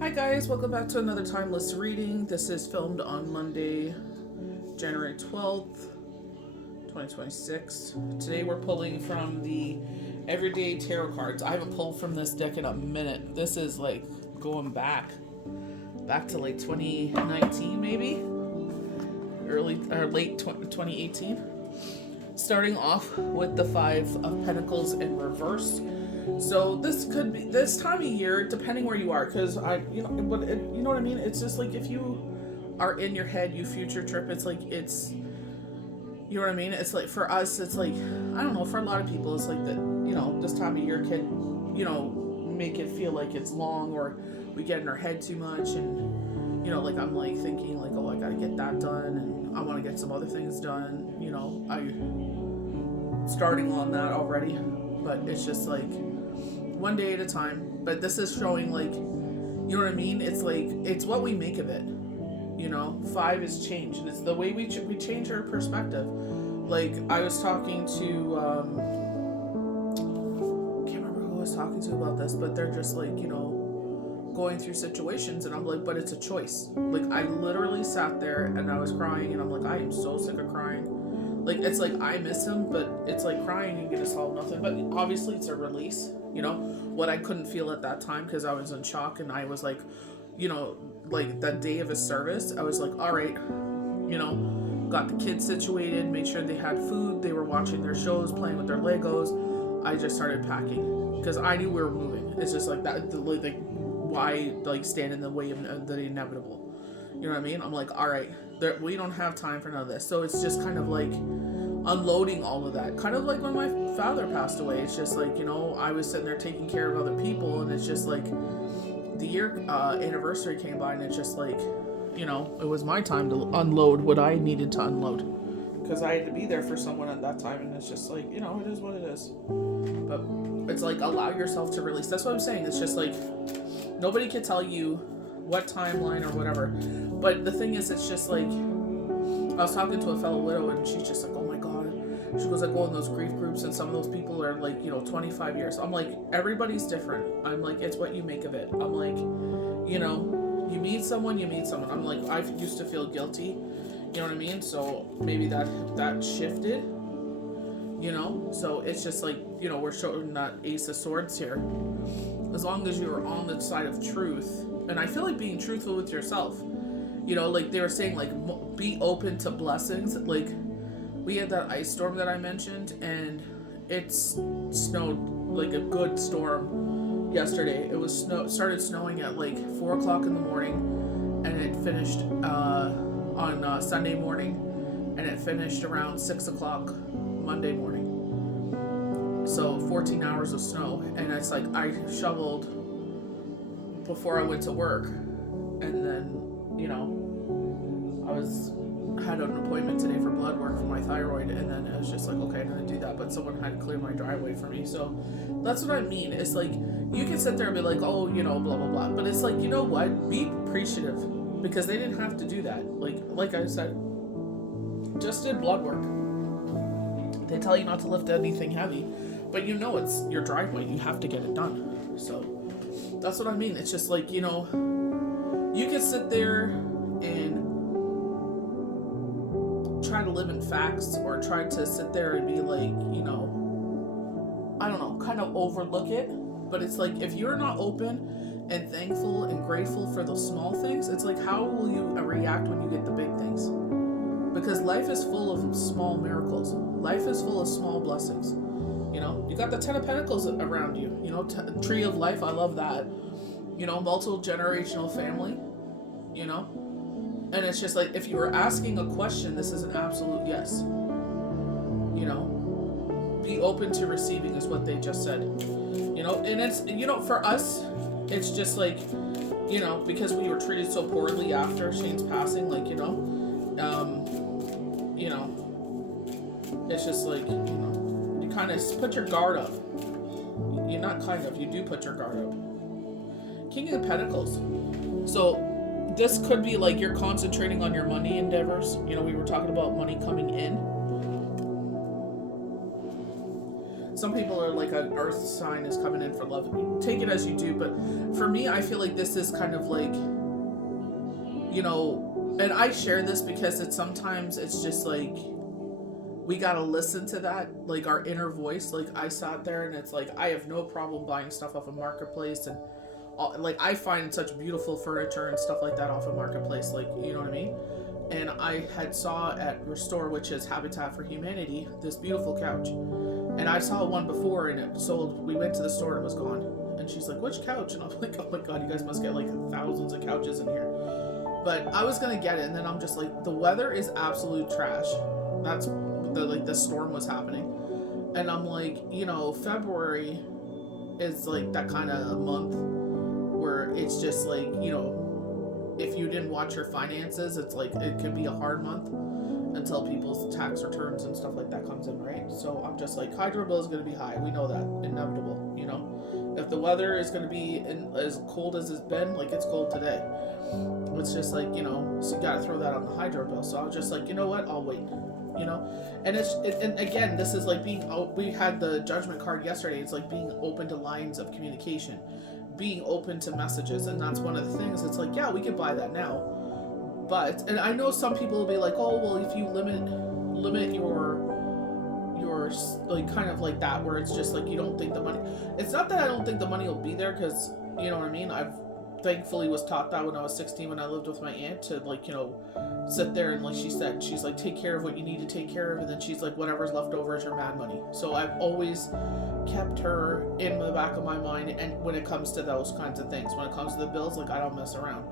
Hi guys, welcome back to another Timeless reading. This is filmed on Monday, January 12th, 2026. Today we're pulling from the Everyday Tarot cards. I haven't pulled from this deck in a minute. This is like going back to like 2019 maybe, early or late 2018. Starting off with the Five of Pentacles in reverse. So this could be this time of year, depending where you are, because you know what I mean. It's just like if you are in your head, you future trip. It's like you know what I mean. It's like for us, it's like I don't know. For a lot of people, it's like that. This time of year can make it feel like it's long, or we get in our head too much, and like I'm like thinking like, oh, I gotta get that done, and I want to get some other things done. I starting on that already, but it's just like one day at a time. But this is showing like, you know what I mean? It's like it's what we make of it. Five is change, and it's the way we change our perspective. Like I was talking to can't remember who I was talking to about this, but they're just like going through situations, and I'm like, but it's a choice. Like I literally sat there and I was crying, and I'm like, I am so sick of crying. Like it's like I miss him, but it's like crying and gonna solve nothing. But obviously it's a release. What I couldn't feel at that time because I was in shock, and I was like, like that day of his service, I was like, all right, got the kids situated, made sure they had food, they were watching their shows, playing with their Legos. I just started packing because I knew we were moving. It's just like that, like why like stand in the way of the inevitable. You know what I mean? I'm like, all right, we don't have time for none of this. So it's just kind of like unloading all of that. Kind of like when my father passed away. It's just like, I was sitting there taking care of other people, and it's just like the year anniversary came by, and it's just like, it was my time to unload what I needed to unload. Because I had to be there for someone at that time, and it's just like, it is what it is. But it's like, allow yourself to release. That's what I'm saying. It's just like, nobody can tell you what timeline or whatever. But the thing is, it's just like, I was talking to a fellow widow, and she's just like, oh my God. She goes, I go in those grief groups, and some of those people are like, 25 years. I'm like, everybody's different. I'm like, it's what you make of it. I'm like, you meet someone, you meet someone. I'm like, I used to feel guilty. You know what I mean? So maybe that shifted. So it's just like, we're showing that Ace of Swords here. As long as you're on the side of truth, and I feel like being truthful with yourself, like they were saying, like be open to blessings. Like we had that ice storm that I mentioned, and it's snowed like a good storm yesterday. It was started snowing at like 4:00 in the morning, and it finished on Sunday morning, and it finished around 6:00 Monday morning. So 14 hours of snow, and it's like I shoveled before I went to work, and then I had an appointment today for blood work for my thyroid, and then it was just like, okay, I'm gonna do that, but someone had to clear my driveway for me. So that's what I mean. It's like you can sit there and be like, oh, blah blah blah, but it's like, what, be appreciative, because they didn't have to do that. Like I said, just did blood work. They tell you not to lift anything heavy, but it's your driveway, you have to get it done. So that's what I mean. It's just like, you can sit there and try to live in facts, or try to sit there and be like, I don't know, kind of overlook it. But it's like, if you're not open and thankful and grateful for the small things, it's like, how will you react when you get the big things? Because life is full of small miracles. Life is full of small blessings. You got the 10 of Pentacles around you. Tree of life, I love that. Multiple generational family. And it's just like, if you were asking a question, this is an absolute yes. Be open to receiving is what they just said. And it's, for us, it's just like, because we were treated so poorly after Shane's passing, like, it's just like, you kind of put your guard up. You're not kind of, you do put your guard up. King of Pentacles. So this could be like you're concentrating on your money endeavors. We were talking about money coming in. Some people are like, an earth sign is coming in for love. Take it as you do, but for me, I feel like this is kind of like, you know, and I share this because it's sometimes it's just like we gotta listen to that, like our inner voice. Like I sat there and it's like I have no problem buying stuff off of Marketplace, and like I find such beautiful furniture and stuff like that off of Marketplace, like, you know what I mean. And I had saw at Restore, which is Habitat for Humanity, this beautiful couch, and I saw one before and it sold. We went to the store and it was gone, and she's like, which couch? And I'm like, oh my god, you guys must get like thousands of couches in here. But I was gonna get it, and then I'm just like, the weather is absolute trash. That's the storm was happening, and I'm like, you know, February is like that kind of a month where it's just like, you know, if you didn't watch your finances, it's like it could be a hard month until people's tax returns and stuff like that comes in, right? So I'm just like, hydro bill is going to be high. We know that, inevitable. You know, if the weather is going to be as cold as it's been, like it's cold today, it's just like, you know, so you got to throw that on the hydro bill. So I was just like, you know what, I'll wait. You know, and and again, this is like being, we had the judgment card yesterday. It's like being open to lines of communication, being open to messages, and that's one of the things. It's like, yeah, we could buy that now, but, and I know some people will be like, oh well, if you limit your like kind of like that, where it's just like you don't think the money. It's not that I don't think the money will be there, because you know what I mean. I've thankfully was taught that when I was 16, when I lived with my aunt, to like, you know, sit there and like she said, she's like, take care of what you need to take care of, and then she's like, whatever's left over is your mad money. So I've always kept her in the back of my mind, and when it comes to those kinds of things, when it comes to the bills, like I don't mess around.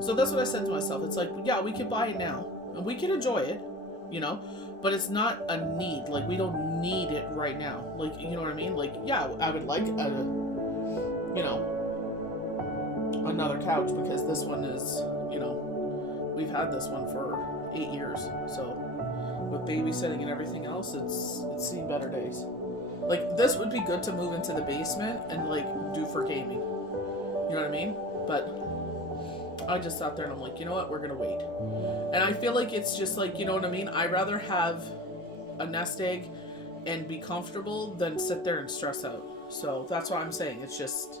So that's what I said to myself. It's like, yeah, we can buy it now and we can enjoy it, you know, but it's not a need. Like we don't need it right now. Like, you know what I mean? Like, yeah, I would like a, you know, another couch, because this one is, you know, we've had this one for 8 years, so with babysitting and everything else, it's seen better days. Like this would be good to move into the basement and like do for gaming, you know what I mean? But I just sat there and I'm like, you know what, we're gonna wait. And I feel like it's just like, you know what I mean, I'd rather have a nest egg and be comfortable than sit there and stress out. So that's what I'm saying. It's just,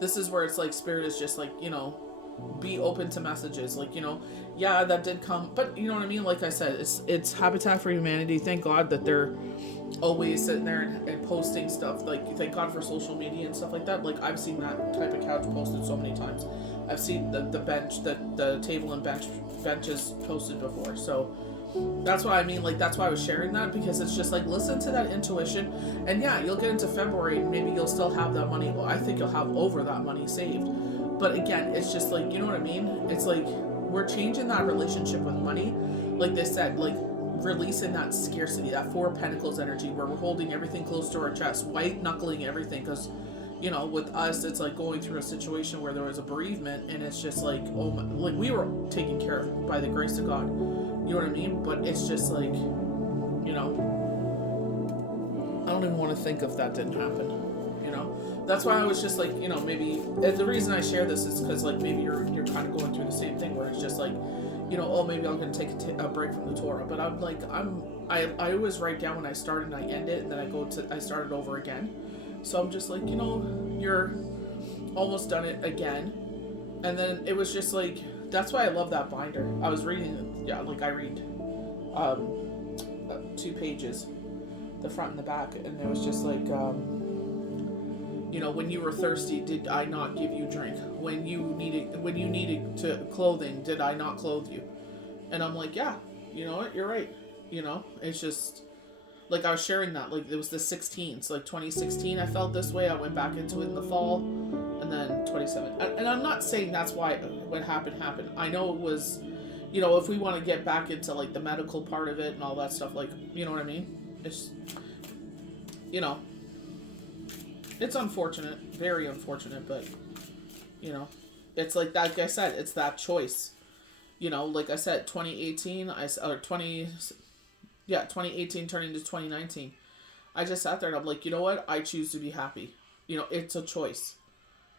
this is where it's like spirit is just like, you know, be open to messages. Like, you know, yeah, that did come, but you know what I mean? Like I said, it's Habitat for Humanity. Thank God that they're always sitting there and posting stuff. Like, thank God for social media and stuff like that. Like, I've seen that type of couch posted so many times. I've seen the bench, the table and benches posted before. So that's what I mean. Like, that's why I was sharing that, because it's just like, listen to that intuition, and yeah, you'll get into February and maybe you'll still have that money. Well, I think you'll have over that money saved. But again, it's just like, you know what I mean? It's like we're changing that relationship with money. Like they said, like releasing that scarcity, that Four of Pentacles energy, where we're holding everything close to our chest, white knuckling everything, because, you know, with us, it's like going through a situation where there was a bereavement, and it's just like, oh my, like we were taken care of by the grace of God. You know what I mean? But it's just like, you know, I don't even want to think if that didn't happen. You know, that's why I was just like, you know, maybe, and the reason I share this is because like maybe you're kind of going through the same thing, where it's just like, you know, oh, maybe I'm gonna take a break from the Torah. But I'm like, I always write down when I start and I end it, and then I start it over again. So I'm just like, you know, you're almost done it again. And then it was just like, that's why I love that binder. I was reading it, yeah, like I read 2 pages, the front and the back, and it was just like, you know, when you were thirsty, did I not give you drink? When you needed to clothing, did I not clothe you? And I'm like, yeah, you know what, you're right. You know, it's just like I was sharing that, like it was the 16th, so like 2016 I felt this way. I went back into it in the fall, and then 27, and I'm not saying that's why what happened. I know it was, you know, if we want to get back into like the medical part of it and all that stuff, like, you know what I mean, it's, you know, it's unfortunate, very unfortunate, but, you know, it's like that, like I said, it's that choice. You know, like I said, 2018, 2018 turning to 2019, I just sat there and I'm like, you know what? I choose to be happy. You know, it's a choice.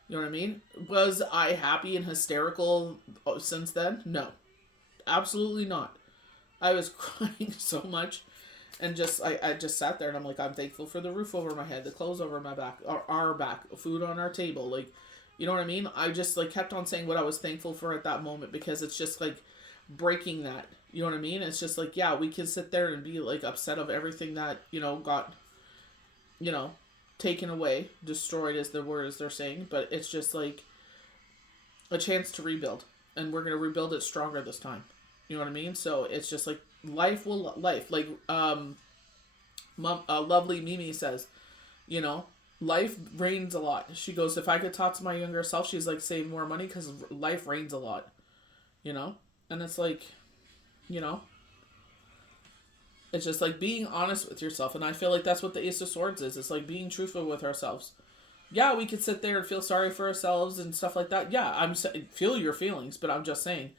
You know what I mean? Was I happy and hysterical since then? No. Absolutely not. I was crying so much. And just I just sat there and I'm like, I'm thankful for the roof over my head, the clothes over my back, our back, food on our table, like, you know what I mean? I just like kept on saying what I was thankful for at that moment, because it's just like breaking that. You know what I mean? It's just like, yeah, we can sit there and be like upset of everything that, got, you know, taken away, destroyed is the word as they're saying, but it's just like a chance to rebuild. And we're gonna rebuild it stronger this time. You know what I mean? So it's just like life. Like lovely Mimi says, you know, life rains a lot. She goes, if I could talk to my younger self, she's like, save more money because life rains a lot, you know? And it's like, you know, it's just like being honest with yourself. And I feel like that's what the Ace of Swords is. It's like being truthful with ourselves. Yeah, we could sit there and feel sorry for ourselves and stuff like that. Yeah, feel your feelings, but I'm just saying,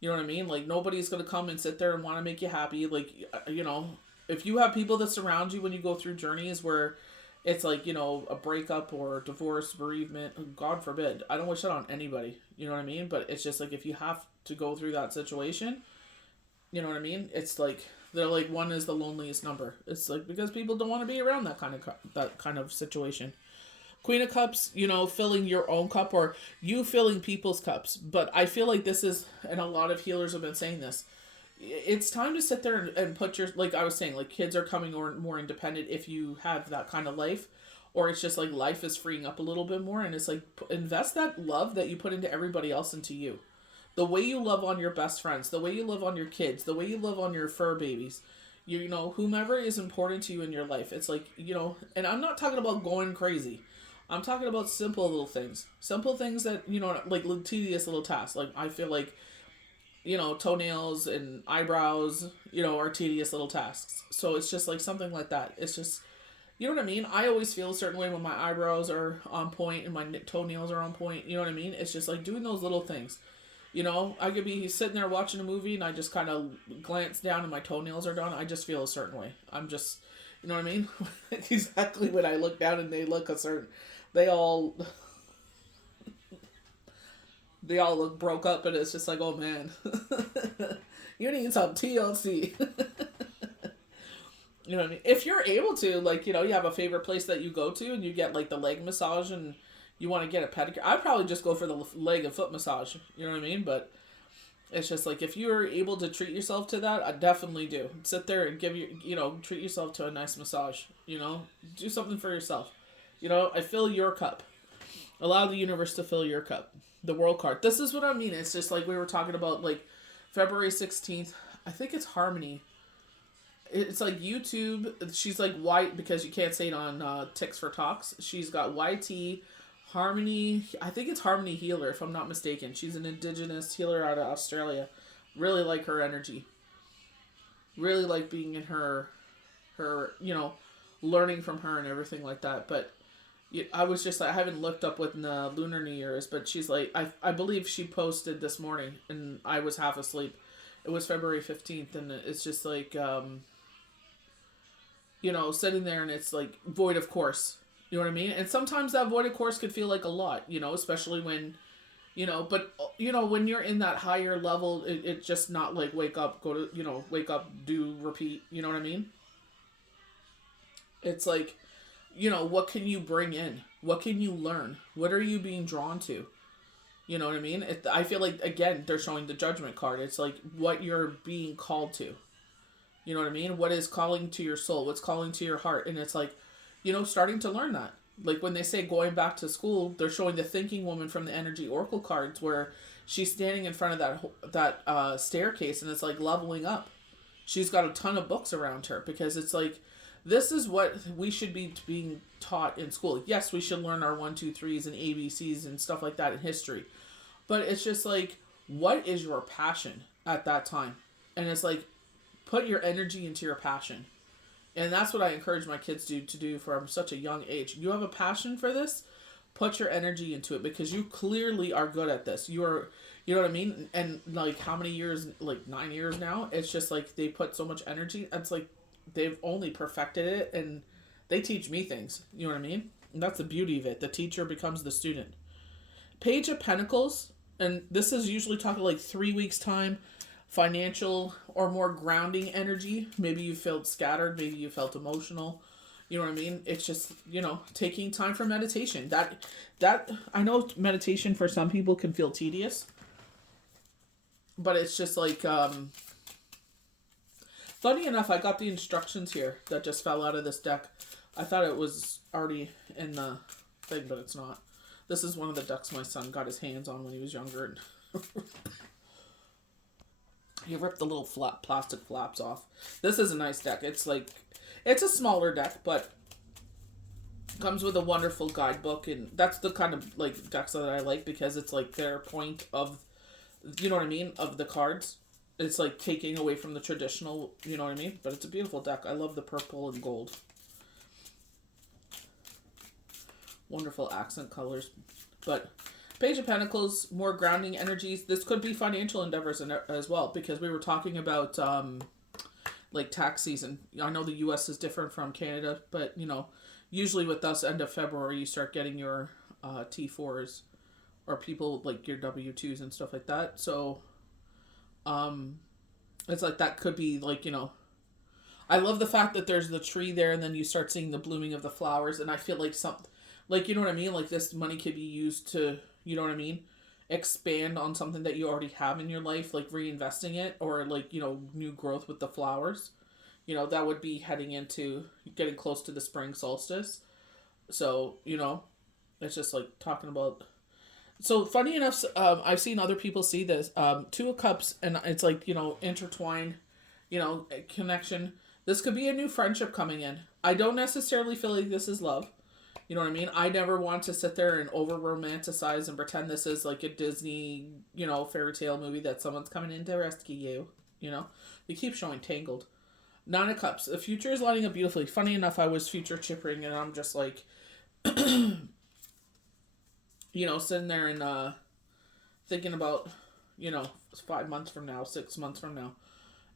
you know what I mean? Like, nobody's going to come and sit there and want to make you happy. Like, you know, if you have people that surround you when you go through journeys where it's like, you know, a breakup or divorce, bereavement, God forbid. I don't wish that on anybody. You know what I mean? But it's just like, if you have to go through that situation, you know what I mean? It's like, they're like, one is the loneliest number. It's like, because people don't want to be around that kind of situation. Queen of Cups, you know, filling your own cup or you filling people's cups. But I feel like this is, and a lot of healers have been saying this, it's time to sit there and put your, like I was saying, like kids are coming more independent if you have that kind of life. Or it's just like life is freeing up a little bit more. And it's like, invest that love that you put into everybody else into you. The way you love on your best friends, the way you love on your kids, the way you love on your fur babies. You know, whomever is important to you in your life. It's like, you know, and I'm not talking about going crazy. I'm talking about simple little things. Simple things that, you know, like tedious little tasks. Like, I feel like, you know, toenails and eyebrows, you know, are tedious little tasks. So it's just like something like that. It's just, you know what I mean? I always feel a certain way when my eyebrows are on point and my toenails are on point. You know what I mean? It's just like doing those little things. You know, I could be sitting there watching a movie and I just kind of glance down and my toenails are done. I just feel a certain way. I'm just, you know what I mean? Exactly when I look down and they look a certain, they all look broke up and it's just like, oh man, you need some TLC. You know what I mean? If you're able to, like, you know, you have a favorite place that you go to and you get like the leg massage and you want to get a pedicure, I'd probably just go for the leg and foot massage. You know what I mean? But it's just like, if you're able to treat yourself to that, I definitely do. Sit there and treat yourself to a nice massage. You know, do something for yourself. You know, I fill your cup. Allow the universe to fill your cup. The world card. This is what I mean. It's just like we were talking about, like, February 16th. I think it's Harmony. It's like YouTube. She's like white because you can't say it on Ticks for Talks. She's got YT, Harmony. I think it's Harmony Healer, if I'm not mistaken. She's an indigenous healer out of Australia. Really like her energy. Really like being in her, you know, learning from her and everything like that. But I was just, I haven't looked up when the Lunar New Year is, but she's like, I believe she posted this morning and I was half asleep. It was February 15th and it's just like, you know, sitting there and it's like void of course. You know what I mean? And sometimes that void of course could feel like a lot, you know, especially when, you know, but, you know, when you're in that higher level, it's just not like wake up, go to, you know, wake up, do, repeat, you know what I mean? It's like, you know, what can you bring in? What can you learn? What are you being drawn to? You know what I mean? I feel like, again, they're showing the judgment card. It's like what you're being called to. You know what I mean? What is calling to your soul? What's calling to your heart? And it's like, you know, starting to learn that. Like when they say going back to school, they're showing the thinking woman from the energy oracle cards where she's standing in front of that staircase and it's like leveling up. She's got a ton of books around her because it's like, this is what we should be being taught in school. Yes, we should learn our 1, 2, 3s and ABCs and stuff like that in history. But it's just like, what is your passion at that time? And it's like, put your energy into your passion. And that's what I encourage my kids to do from such a young age. You have a passion for this, put your energy into it because you clearly are good at this. You are, you know what I mean? And like how many years, like 9 years now, it's just like they put so much energy. It's like they've only perfected it and they teach me things. You know what I mean? And that's the beauty of it. The teacher becomes the student. Page of Pentacles, and this is usually talking like 3 weeks time. financial or more grounding energy. Maybe you felt scattered, maybe you felt emotional. You know what I mean? It's just, taking time for meditation. That I know meditation for some people can feel tedious, but it's just like funny enough, I got the instructions here that just fell out of this deck. I thought it was already in the thing, but it's not. This is one of the decks my son got his hands on when he was younger, and he ripped the little plastic flaps off. This is a nice deck. It's a smaller deck, but comes with a wonderful guidebook, and that's the kind of like decks that I like because it's like their point of, you know what I mean, of the cards. It's like taking away from the traditional, you know what I mean? But it's a beautiful deck. I love the purple and gold. Wonderful accent colors. But Page of Pentacles, more grounding energies. This could be financial endeavors as well, because we were talking about like tax season. I know the US is different from Canada, but usually with us, end of February, you start getting your T4s, or people like your W2s and stuff like that. So it's like that could be like, I love the fact that there's the tree there, and then you start seeing the blooming of the flowers, and I feel like like, you know what I mean? Like, this money could be used to, you know what I mean? Expand on something that you already have in your life, like reinvesting it, or like, new growth with the flowers. That would be heading into getting close to the spring solstice. So, it's just like talking about. So, funny enough, I've seen other people see this. Two of Cups, and it's like, intertwined, connection. This could be a new friendship coming in. I don't necessarily feel like this is love. You know what I mean? I never want to sit there and over romanticize and pretend this is like a Disney, fairy tale movie that someone's coming in to rescue you. They keep showing Tangled. Nine of Cups. The future is lining up beautifully. Funny enough, I was future chippering, and I'm just like, sitting there and thinking about, 5 months from now, 6 months from now.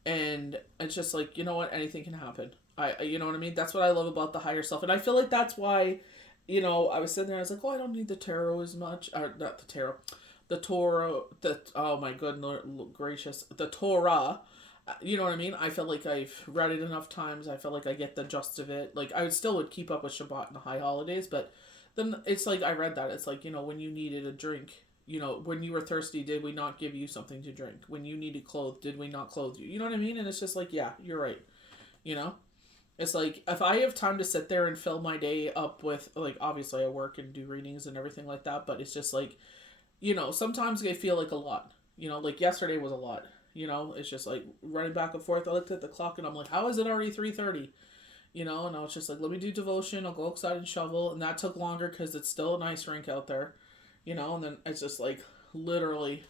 And it's just like, you know what? Anything can happen. You know what I mean? That's what I love about the higher self. And I feel like that's why, I was sitting there, I was like, oh, I don't need the tarot as much. Not the tarot. The Torah. Oh my goodness gracious. The Torah. You know what I mean? I feel like I've read it enough times. I feel like I get the gist of it. Like, I would keep up with Shabbat and the high holidays, but then it's like, I read that. It's like, when you needed a drink, when you were thirsty, did we not give you something to drink? When you needed clothes, did we not clothe you? You know what I mean? And it's just like, yeah, you're right. It's like, if I have time to sit there and fill my day up with, like, obviously I work and do readings and everything like that, but it's just like, sometimes I feel like a lot. Like yesterday was a lot. It's just like running back and forth. I looked at the clock and I'm like, how is it already 3:30? And I was just like, let me do devotion. I'll go outside and shovel. And that took longer because it's still a nice rink out there. And then it's just like, literally,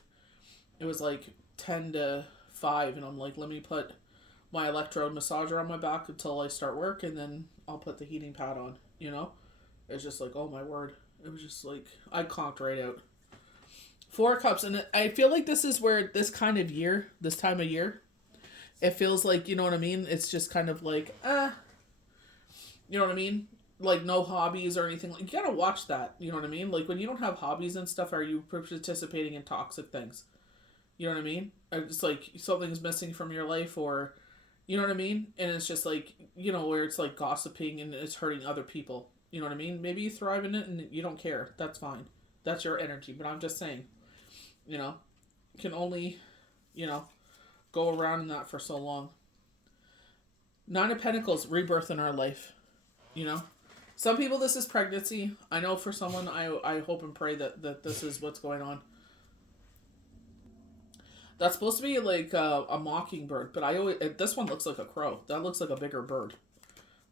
it was like 10 to 5. And I'm like, let me put my electrode massager on my back until I start work. And then I'll put the heating pad on, It's just like, oh my word. It was just like, I conked right out. Four of Cups, and I feel like this is where this time of year, it feels like, you know what I mean? It's just kind of like, you know what I mean? Like, no hobbies or anything. Like, you gotta watch that, you know what I mean? Like, when you don't have hobbies and stuff, are you participating in toxic things? You know what I mean? It's like something's missing from your life, or, you know what I mean? And it's just like, where it's like gossiping and it's hurting other people. You know what I mean? Maybe you thrive in it and you don't care. That's fine. That's your energy. But I'm just saying, can only, go around in that for so long. Nine of Pentacles, rebirth in our life. Some people, this is pregnancy. I know for someone, I hope and pray that this is what's going on. That's supposed to be like a mockingbird, but this one looks like a crow. That looks like a bigger bird.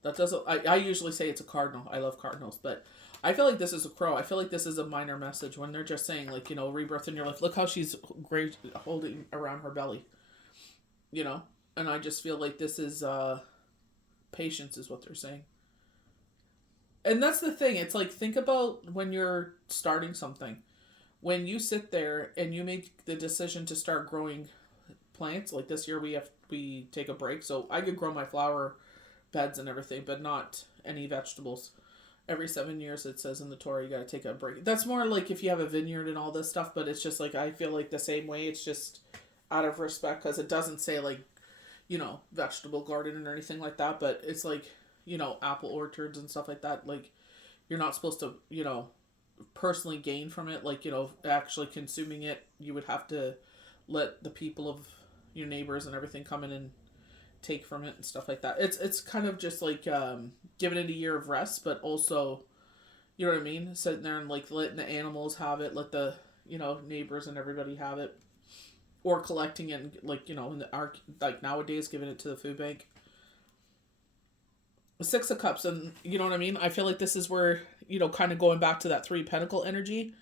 That doesn't. I usually say it's a cardinal. I love cardinals, but I feel like this is a crow. I feel like this is a minor message when they're just saying, like, rebirth in your life. Look how she's great holding around her belly. And I just feel like this is patience is what they're saying. And that's the thing. It's like, think about when you're starting something. When you sit there and you make the decision to start growing plants, like this year we take a break. So I could grow my flower beds and everything, but not any vegetables. Every 7 years, it says in the Torah, you got to take a break. That's more like if you have a vineyard and all this stuff, but it's just like, I feel like the same way. It's just, out of respect, because it doesn't say like, vegetable garden or anything like that, but it's like, apple orchards and stuff like that. Like, you're not supposed to, personally gain from it, like, actually consuming it. You would have to let the people of your neighbors and everything come in and take from it and stuff like that. It's kind of just like giving it a year of rest, but also, you know what I mean, sitting there and like letting the animals have it, let the neighbors and everybody have it, or collecting it and, like, in the arc, like nowadays giving it to the food bank. Six of Cups, and you know what I mean. I feel like this is where, kind of going back to that Three Pentacle energy,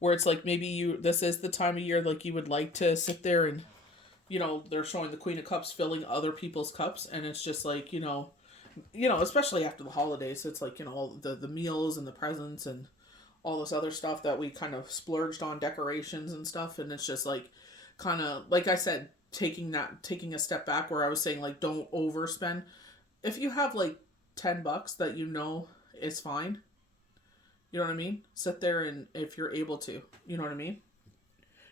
where it's like maybe this is the time of year like you would like to sit there and, they're showing the Queen of Cups filling other people's cups, and it's just like, especially after the holidays, it's like, all the meals and the presents and all this other stuff that we kind of splurged on, decorations and stuff, and it's just like, kind of like I said, taking a step back, where I was saying like, don't overspend. If you have like $10 that is fine, you know what I mean, sit there, and if you're able to, you know what I mean,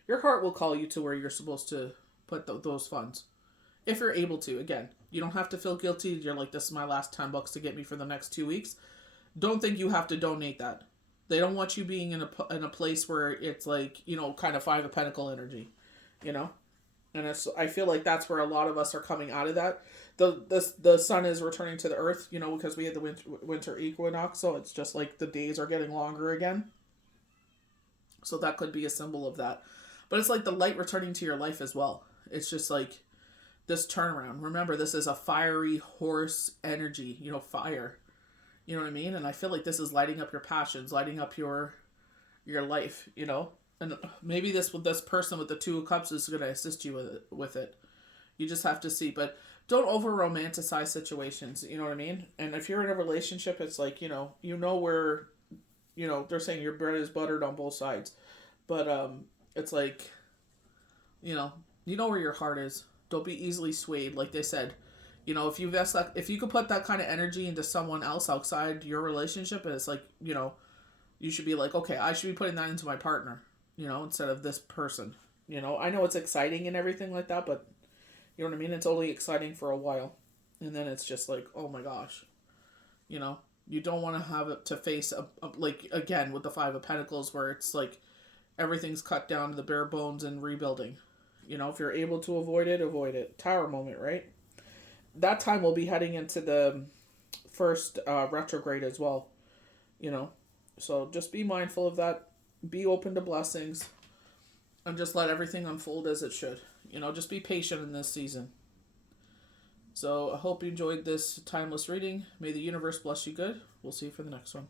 your heart will call you to where you're supposed to put those funds, if you're able to. Again, you don't have to feel guilty. You're like, this is my last $10 to get me for the next 2 weeks. Don't think you have to donate that. They don't want you being in a place where it's like, kind of Five of Pentacle energy, and I feel like that's where a lot of us are coming out of that. The sun is returning to the earth, because we had the winter equinox, so it's just like the days are getting longer again. So that could be a symbol of that. But it's like the light returning to your life as well. It's just like this turnaround. Remember, this is a fiery horse energy, fire. You know what I mean? And I feel like this is lighting up your passions, lighting up your life, And maybe this person with the Two of Cups is going to assist you with it. You just have to see. But don't over romanticize situations, you know what I mean? And if you're in a relationship, it's like, where, they're saying your bread is buttered on both sides. But it's like, you know where your heart is. Don't be easily swayed, like they said. If you could put that kind of energy into someone else outside your relationship, and it's like, you should be like, okay, I should be putting that into my partner, instead of this person. I know it's exciting and everything like that, but you know what I mean? It's only exciting for a while. And then it's just like, oh my gosh. You don't want to have it to face, like, again, with the Five of Pentacles, where it's like everything's cut down to the bare bones and rebuilding. If you're able to avoid it. Tower moment, right? That time we'll be heading into the first retrograde as well. So just be mindful of that. Be open to blessings. And just let everything unfold as it should. Just be patient in this season. So I hope you enjoyed this timeless reading. May the universe bless you good. We'll see you for the next one.